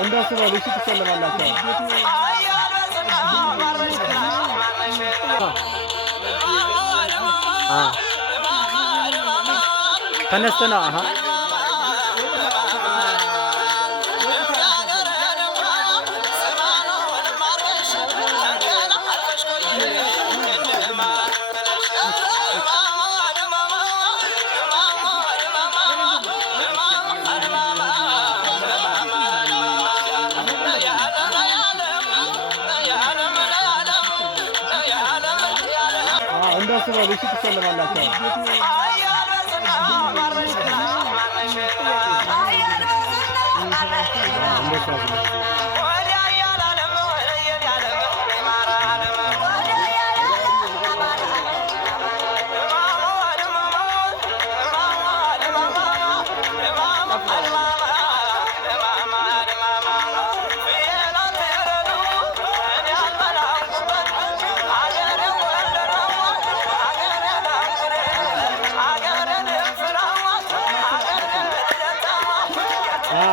እንደሱ በሉ። እሺ ትሰለማላችሁ። ተነስተና እንደሱ በሉ። እሺ ትሰለማላችሁ።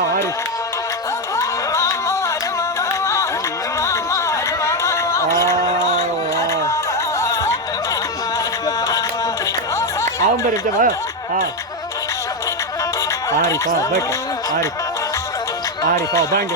አሪፍ አሁን በደምብ አሪፍ በቃ አሪፍ ባንግ